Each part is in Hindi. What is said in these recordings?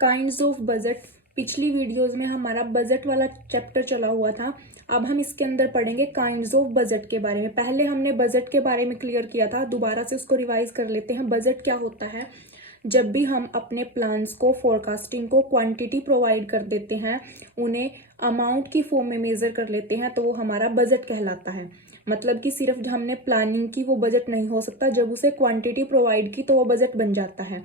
Kinds of budget. पिछली वीडियोस में हमारा बजट वाला चैप्टर चला हुआ था। अब हम इसके अंदर पढ़ेंगे काइंड्स ऑफ बजट के बारे में। पहले हमने बजट के बारे में क्लियर किया था, दोबारा से उसको रिवाइज कर लेते हैं। बजट क्या होता है? जब भी हम अपने प्लान्स को, फोरकास्टिंग को क्वांटिटी प्रोवाइड कर देते हैं, उन्हें अमाउंट की फॉर्म में मेजर कर लेते हैं, तो वो हमारा बजट कहलाता है। मतलब कि सिर्फ जब हमने प्लानिंग की वो बजट नहीं हो सकता, जब उसे क्वांटिटी प्रोवाइड की तो वो बजट बन जाता है।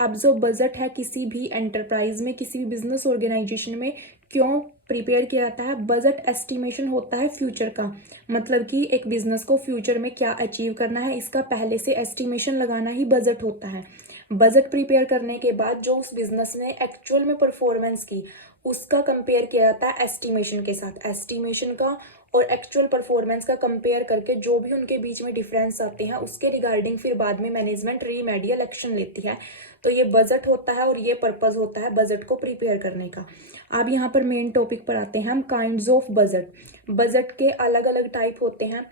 अब जो बजट है किसी भी एंटरप्राइज में, किसी भी बिजनेस ऑर्गेनाइजेशन में क्यों प्रिपेयर किया जाता है? बजट एस्टिमेशन होता है फ्यूचर का। मतलब कि एक बिजनेस को फ्यूचर में क्या अचीव करना है, इसका पहले से एस्टिमेशन लगाना ही बजट होता है। बजट प्रिपेयर करने के बाद जो उस बिजनेस ने एक्चुअल में परफॉर्मेंस की, उसका कंपेयर किया जाता है एस्टिमेशन के साथ। एस्टिमेशन का और एक्चुअल परफॉर्मेंस का कंपेयर करके जो भी उनके बीच में डिफरेंस आते हैं, उसके रिगार्डिंग फिर बाद में मैनेजमेंट रीमेडियल एक्शन लेती है। तो ये बजट होता है और ये पर्पज होता है बजट को प्रिपेयर करने का। अब यहाँ पर मेन टॉपिक पर आते हैं हम, काइंड्स ऑफ बजट। बजट के अलग अलग टाइप होते हैं,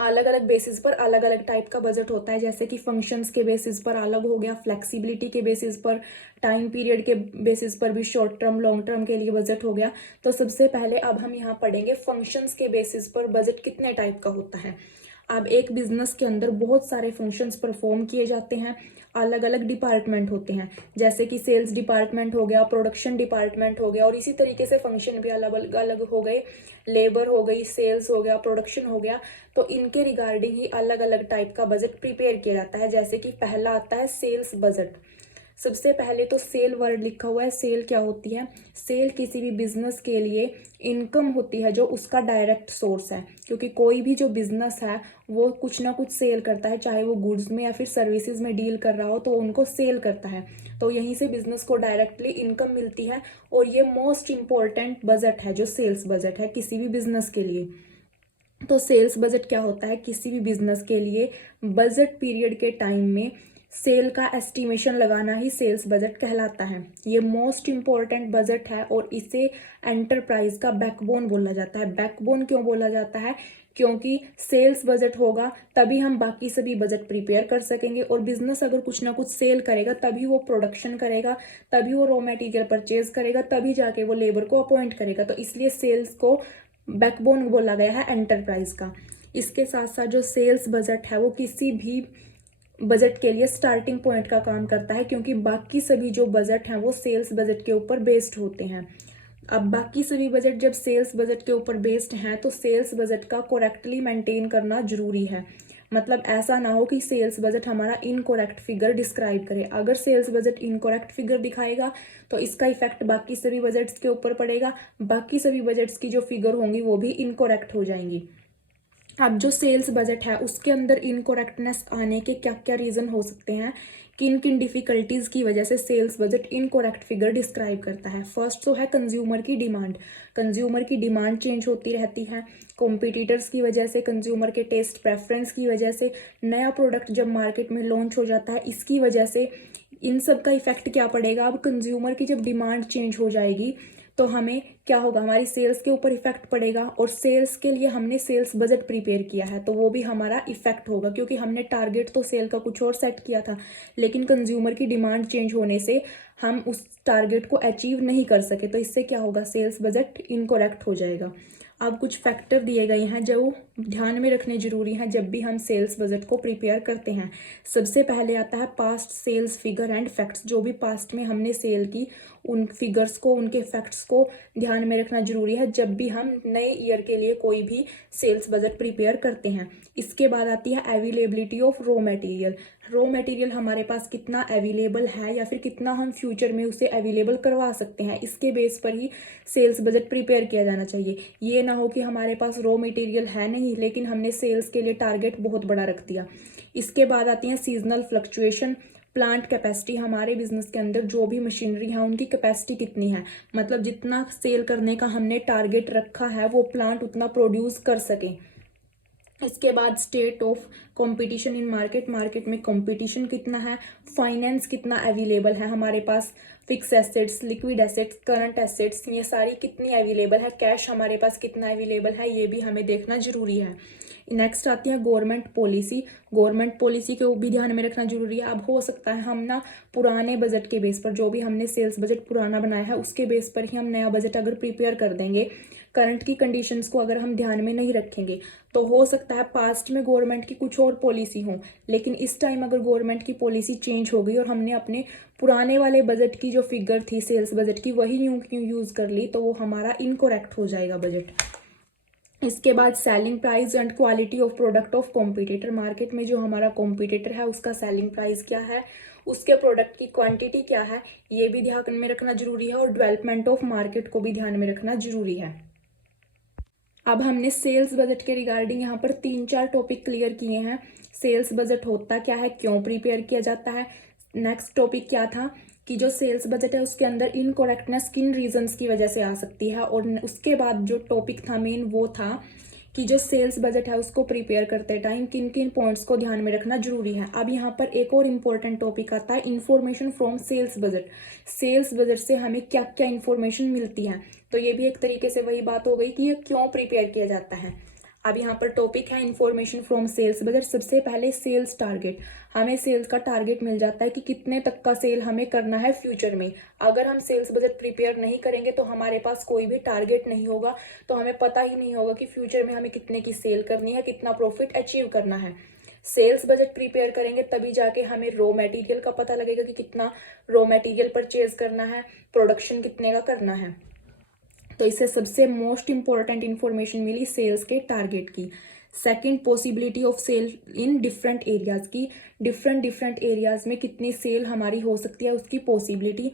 अलग अलग बेसिस पर अलग अलग टाइप का बजट होता है। जैसे कि फंक्शंस के बेसिस पर अलग हो गया, फ्लेक्सिबिलिटी के बेसिस पर, टाइम पीरियड के बेसिस पर भी शॉर्ट टर्म लॉन्ग टर्म के लिए बजट हो गया। तो सबसे पहले अब हम यहाँ पढ़ेंगे फंक्शंस के बेसिस पर बजट कितने टाइप का होता है। अब एक बिजनेस के अंदर बहुत सारे फंक्शंस परफॉर्म किए जाते हैं, अलग अलग डिपार्टमेंट होते हैं। जैसे कि सेल्स डिपार्टमेंट हो गया, प्रोडक्शन डिपार्टमेंट हो गया, और इसी तरीके से फंक्शन भी अलग अलग हो गए। लेबर हो गई, सेल्स हो गया, प्रोडक्शन हो गया। तो इनके रिगार्डिंग ही अलग अलग टाइप का बजट प्रिपेयर किया जाता है। जैसे कि पहला आता है सेल्स बजट। सबसे पहले तो सेल वर्ड लिखा हुआ है। सेल क्या होती है? सेल किसी भी बिजनेस के लिए इनकम होती है जो उसका डायरेक्ट सोर्स है। क्योंकि कोई भी जो बिजनेस है वो कुछ ना कुछ सेल करता है, चाहे वो गुड्स में या फिर सर्विसेज में डील कर रहा हो, तो उनको सेल करता है। तो यहीं से बिजनेस को डायरेक्टली इनकम मिलती है। और ये मोस्ट इंपॉर्टेंट बजट है जो सेल्स बजट है किसी भी बिजनेस के लिए। तो सेल्स बजट क्या होता है? किसी भी बिजनेस के लिए बजट पीरियड के टाइम में सेल का एस्टिमेशन लगाना ही सेल्स बजट कहलाता है। ये मोस्ट इंपॉर्टेंट बजट है और इसे एंटरप्राइज का बैकबोन बोला जाता है। बैकबोन क्यों बोला जाता है? क्योंकि सेल्स बजट होगा तभी हम बाकी सभी बजट प्रिपेयर कर सकेंगे। और बिजनेस अगर कुछ ना कुछ सेल करेगा तभी वो प्रोडक्शन करेगा, तभी वो रॉ मटेरियल परचेज करेगा, तभी जाके वो लेबर को अपॉइंट करेगा। तो इसलिए सेल्स को बैकबोन बोला गया है एंटरप्राइज का। इसके साथ साथ जो सेल्स बजट है वो किसी भी बजट के लिए स्टार्टिंग पॉइंट का काम करता है, क्योंकि बाकी सभी जो बजट हैं वो सेल्स बजट के ऊपर बेस्ड होते हैं। अब बाकी सभी बजट जब सेल्स बजट के ऊपर बेस्ड हैं तो सेल्स बजट का करेक्टली मेंटेन करना जरूरी है। मतलब ऐसा ना हो कि सेल्स बजट हमारा इनकरेक्ट फिगर डिस्क्राइब करे। अगर सेल्स बजट इनकरेक्ट फिगर दिखाएगा तो इसका इफेक्ट बाकी सभी बजट्स के ऊपर पड़ेगा, बाकी सभी बजट्स की जो फिगर होंगी वो भी इनकरेक्ट हो जाएंगी। अब जो सेल्स बजट है उसके अंदर इनकरेक्टनेस आने के क्या क्या रीजन हो सकते हैं, किन किन डिफिकल्टीज की वजह से sales budget incorrect figure describe करता है। फर्स्ट तो है कंज्यूमर की डिमांड। कंज्यूमर की डिमांड चेंज होती रहती है, कॉम्पिटिटर्स की वजह से, कंज्यूमर के टेस्ट प्रेफरेंस की वजह से, नया प्रोडक्ट जब मार्केट में लॉन्च हो जाता है इसकी वजह से। इन सब का इफेक्ट क्या पड़ेगा? अब कंज्यूमर की जब डिमांड चेंज हो जाएगी तो हमें क्या होगा? हमारी सेल्स के ऊपर इफेक्ट पड़ेगा। और सेल्स के लिए हमने सेल्स बजट प्रिपेयर किया है तो वो भी हमारा इफेक्ट होगा, क्योंकि हमने टारगेट तो सेल का कुछ और सेट किया था, लेकिन कंज्यूमर की डिमांड चेंज होने से हम उस टारगेट को अचीव नहीं कर सके। तो इससे क्या होगा? सेल्स बजट इनकरेक्ट हो जाएगा। अब कुछ फैक्टर दिए गए हैं जो ध्यान में रखने जरूरी हैं जब भी हम सेल्स बजट को प्रिपेयर करते हैं। सबसे पहले आता है past sales figure and facts. जो भी पास्ट में हमने सेल की उन फिगर्स को, उनके फैक्ट्स को ध्यान में रखना जरूरी है जब भी हम नए ईयर के लिए कोई भी सेल्स बजट प्रिपेयर करते हैं। इसके बाद आती है availability of raw material. Raw material हमारे पास कितना अवेलेबल है या फिर कितना हम फ्यूचर में उसे अवेलेबल करवा सकते हैं, इसके बेस पर ही सेल्स बजट प्रिपेयर किया जाना चाहिए। ये ना हो कि हमारे पास रॉ मटेरियल है नहीं लेकिन हमने सेल्स के लिए टारगेट बहुत बड़ा रख दिया। इसके बाद आती है सीजनल फ्लक्चुएशन। प्लांट कैपेसिटी, हमारे बिजनेस के अंदर जो भी मशीनरी है उनकी कैपेसिटी कितनी है, मतलब जितना सेल करने का हमने टारगेट रखा है वो प्लांट उतना प्रोड्यूस कर सके। इसके बाद state of competition in market. Market में कंपटीशन कितना है, फाइनेंस कितना अवेलेबल है हमारे पास, fix assets, liquid assets, current assets, ये सारी कितनी अवेलेबल है, कैश हमारे पास कितना अवेलेबल है, ये भी हमें देखना जरूरी है। नेक्स्ट आती है गवर्नमेंट पॉलिसी। गवर्नमेंट पॉलिसी को भी ध्यान में रखना जरूरी है। अब हो सकता है हम ना पुराने बजट के बेस पर, जो भी हमने सेल्स बजट पुराना बनाया है उसके बेस पर ही हम नया बजट अगर प्रिपेयर कर देंगे, करंट की कंडीशंस को अगर हम ध्यान में नहीं रखेंगे, तो हो सकता है पास्ट में गवर्नमेंट की कुछ और पॉलिसी हो, लेकिन इस टाइम अगर गवर्नमेंट की पॉलिसी चेंज हो गई और हमने अपने पुराने वाले बजट की जो फिगर थी सेल्स बजट की वही न्यू यूज़ कर ली, तो वो हमारा इनकरेक्ट हो जाएगा बजट। इसके बाद selling price and quality of product of competitor, market में जो हमारा कॉम्पिटिटर है उसका सेलिंग प्राइस क्या है, उसके प्रोडक्ट की क्वांटिटी क्या है, ये भी ध्यान में रखना जरूरी है। और डेवलपमेंट ऑफ मार्केट को भी ध्यान में रखना जरूरी है। अब हमने सेल्स बजट के रिगार्डिंग यहाँ पर 3-4 टॉपिक क्लियर किए हैं। सेल्स बजट होता क्या है, क्यों प्रिपेयर किया जाता है। नेक्स्ट टॉपिक क्या था कि जो सेल्स बजट है उसके अंदर इनकरेक्टनेस किन रीजंस की वजह से आ सकती है। और उसके बाद जो टॉपिक था मेन वो था कि जो सेल्स बजट है उसको प्रिपेयर करते टाइम किन किन पॉइंट्स को ध्यान में रखना जरूरी है। अब यहाँ पर एक और इम्पोर्टेंट टॉपिक आता है information from sales budget. Sales budget से हमें क्या क्या इन्फॉर्मेशन मिलती है, तो ये भी एक तरीके से वही बात हो गई कि ये क्यों प्रिपेयर किया जाता है। अब यहाँ पर टॉपिक है इन्फॉर्मेशन फ्रॉम सेल्स बजट। सबसे पहले सेल्स टारगेट, हमें सेल्स का टारगेट मिल जाता है कि कितने तक का सेल हमें करना है फ्यूचर में। अगर हम सेल्स बजट प्रिपेयर नहीं करेंगे तो हमारे पास कोई भी टारगेट नहीं होगा, तो हमें पता ही नहीं होगा कि फ्यूचर में हमें कितने की सेल करनी है, कितना प्रॉफिट अचीव करना है। सेल्स बजट प्रिपेयर करेंगे तभी जाके हमें रॉ मटेरियल का पता लगेगा कि कितना रॉ मटेरियल परचेज करना है, प्रोडक्शन कितने का करना है। तो इससे सबसे मोस्ट इंपॉर्टेंट इंफॉर्मेशन मिली सेल्स के टारगेट की। Second, possibility of sale in different areas की, डिफरेंट एरियाज में कितनी सेल हमारी हो सकती है उसकी possibility.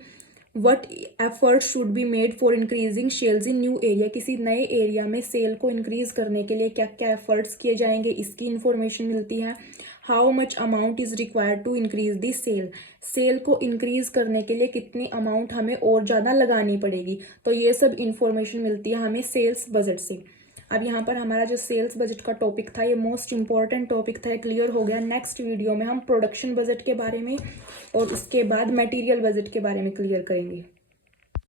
What effort should be made for increasing sales in new area, किसी नए एरिया में सेल को इंक्रीज करने के लिए क्या क्या एफर्ट्स किए जाएंगे इसकी इंफॉर्मेशन मिलती है। How much amount is required to increase the sale, sale को इंक्रीज करने के लिए कितनी अमाउंट हमें और ज़्यादा लगानी पड़ेगी, तो ये सब इंफॉर्मेशन मिलती है हमें सेल्स बजट से। अब यहाँ पर हमारा जो सेल्स बजट का टॉपिक था ये मोस्ट इंपॉर्टेंट टॉपिक था, क्लियर हो गया। नेक्स्ट वीडियो में हम प्रोडक्शन बजट के बारे में और उसके बाद मटेरियल बजट के बारे में क्लियर करेंगे।